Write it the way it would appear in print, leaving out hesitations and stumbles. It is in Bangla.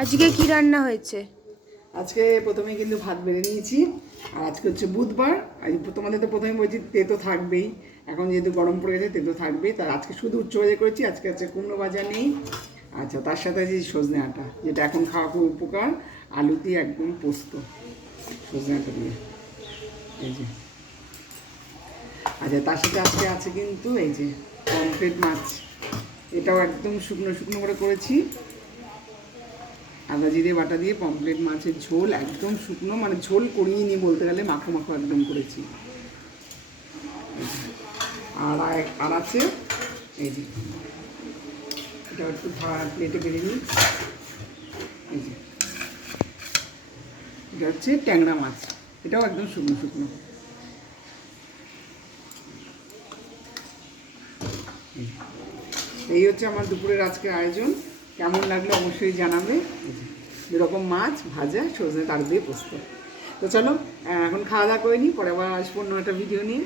আজকে কি রান্না হয়েছে? আজকে প্রথমে কিন্তু ভাত বেড়ে নিয়েছি। আর আজকে হচ্ছে বুধবার। আর তোমাদের তো প্রথমে বলছি তেতো থাকবেই। এখন যেহেতু গরম পড়ে গেছে তেতো থাকবেই। তার আজকে শুধু উচ্চ ভাজা করেছি। আজকে হচ্ছে কুমড়ো ভাজা নেই। আচ্ছা, তার সাথে আছে সজনে আটা, যেটা এখন খাওয়া খুব উপকার। আলু দিয়ে একদম পোস্ত, সজনে আটা দিয়ে, এই যে। আচ্ছা, তার সাথে আজকে আছে কিন্তু এই যে পমফ্রেট মাছ। এটাও একদম শুকনো শুকনো করে করেছি। আদা জিরে বাটা দিয়ে পমফ্রেট মাছের ঝোল, একদম শুকনো, মানে ঝোল করিয়ে নি বলতে গেলে, মাখো মাখো একদম করেছি। আর আছে এই যে, এটা একটু প্লেটে বেড়ে নিই। এই যে, এটা হচ্ছে ট্যাংরা মাছ, এটাও একদম শুকনো শুকনো। এই হচ্ছে আমার দুপুরের আজকের আয়োজন। কেমন লাগলো অবশ্যই জানাবে। এরকম মাছ ভাজা, সজনে তার দিয়ে পোস্ত। তো চলো, এখন খাওয়া দাওয়া করে নিই, পরে আবার আসবো অন্য একটা ভিডিও নিয়ে।